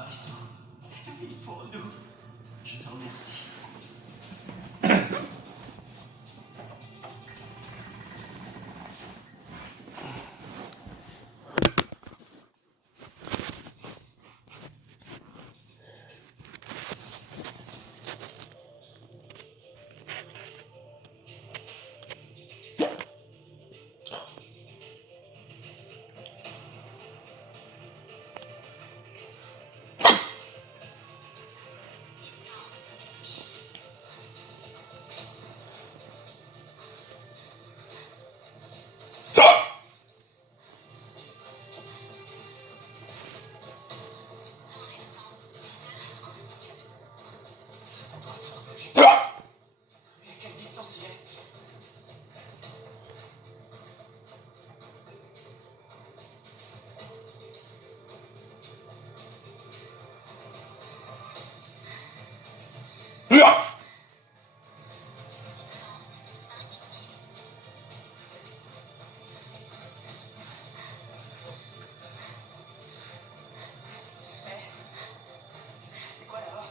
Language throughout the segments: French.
Harrison, tu vis pour nous. Je te remercie. Mais à quelle distance il est? C'est quoi là-bas?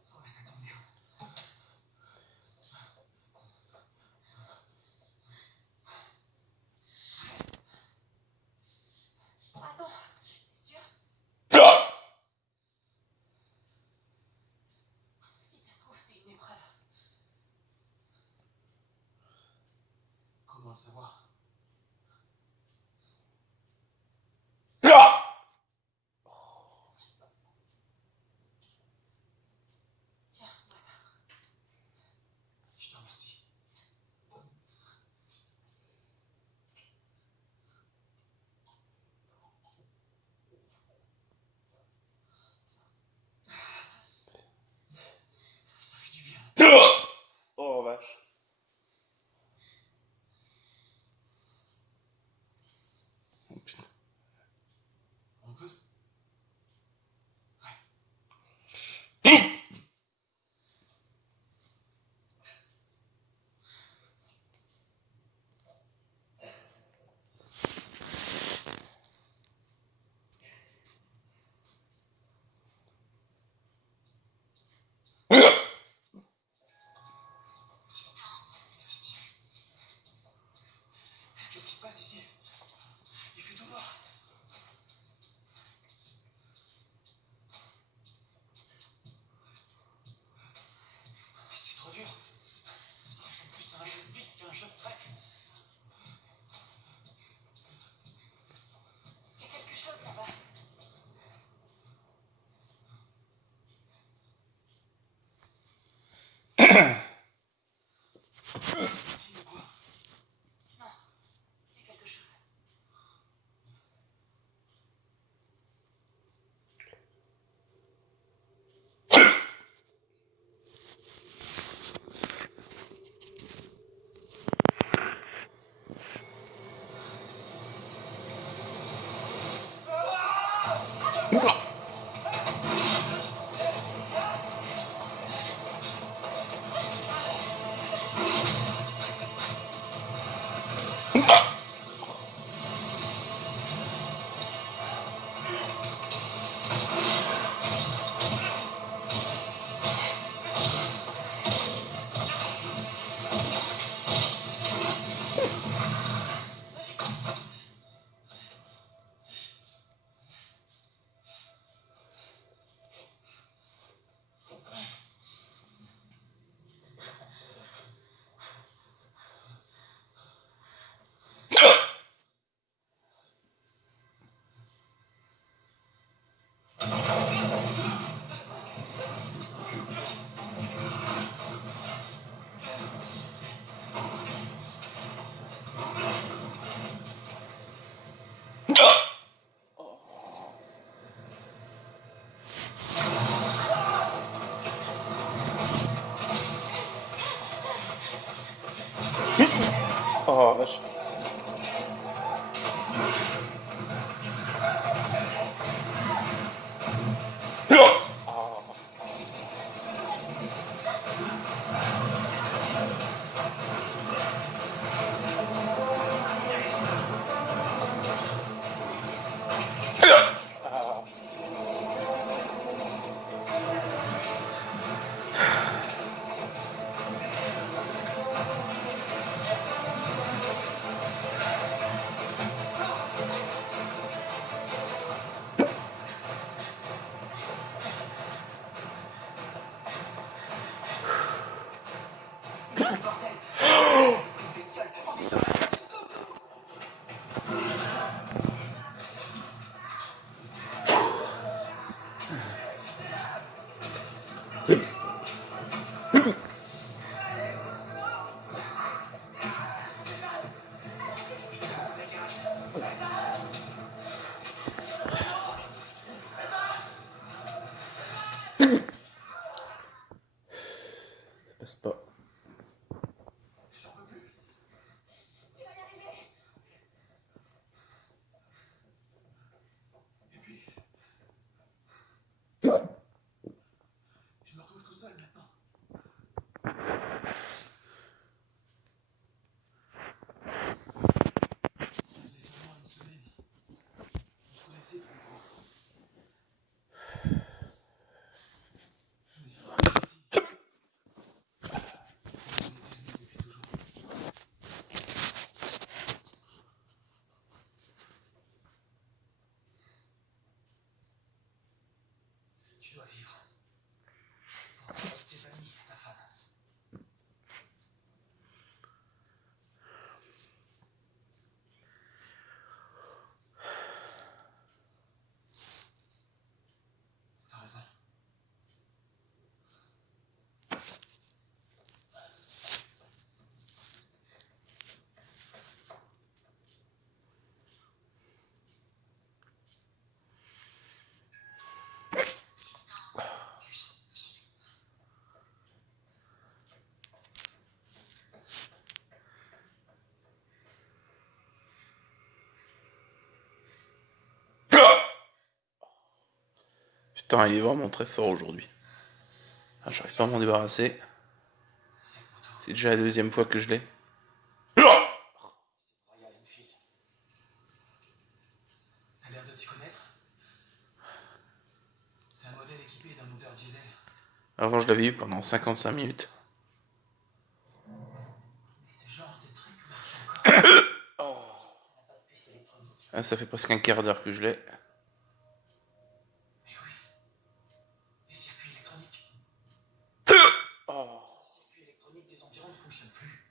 Oh, ça tombe bien. Attends, t'es sûr? Si ça se trouve, c'est une épreuve. Comment le savoir? Tiens, vois ça. Je te remercie. Ça fait du bien. Oh vache. Oh putain. On peut? Qu'est-ce qui se passe ici? Il fait tout noir. C'est trop dur. Ça ressemble plus à un jeu de pique qu'à un jeu de trèfle. Il y a quelque chose là-bas. Ici ou quoi? Non, il y a quelque chose. Oh vache. Ah. Ça passe pas. J'en peux plus. Tu vas y arriver. Et puis, je me retrouve tout seul maintenant. Ça faisait seulement une semaine. On se connaissait plus gros. Mais si, on était amis depuis toujours. Tu dois vivre. Pour protéger tes amis et ta femme. T'as raison. Putain, il est vraiment très fort aujourd'hui. Ah, j'arrive pas à m'en débarrasser. C'est le moto. C'est déjà la deuxième fois que je l'ai. Royal Enfield. T'as l'air de t'y connaître. C'est un modèle équipé d'un moteur diesel. Avant, je l'avais eu pendant 55 minutes. Et ce genre de truc marche encore. Oh. Ça n'a pas de puce électronique. Ah, ça fait presque un quart d'heure que je l'ai. Mais oui. Les circuits électroniques. Oh. Les circuits électroniques des environs ne fonctionnent plus.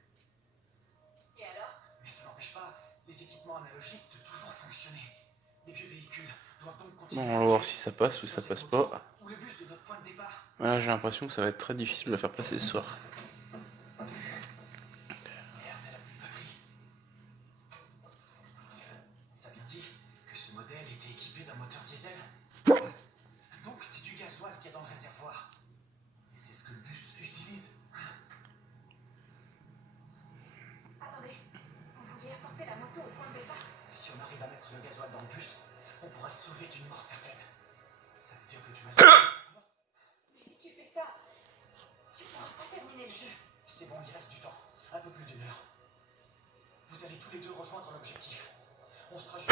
Et alors? Mais ça n'empêche pas les équipements analogiques de toujours fonctionner. Les vieux véhicules doivent donc continuer. Bon, on va voir si ça passe ou ça passe pas. Ou le bus de notre point de départ. Voilà, j'ai l'impression que ça va être très difficile de le faire passer ce soir. Merde, elle a plus de batterie. T'as bien dit que ce modèle était équipé d'un moteur diesel. Donc c'est du gasoil qu'il y a dans le réservoir. Et c'est ce que le bus utilise. Attendez. Vous vouliez apporter la moto au point de départ? Si on arrive à mettre le gasoil dans le bus, on pourra le sauver d'une mort certaine. Ça veut dire que tu vas sauver ta maman. Mais si tu fais ça, tu pourras pas terminer le jeu. C'est bon, il reste du temps. Un peu plus d'1 heure. Vous allez tous les deux rejoindre l'objectif. On sera juste...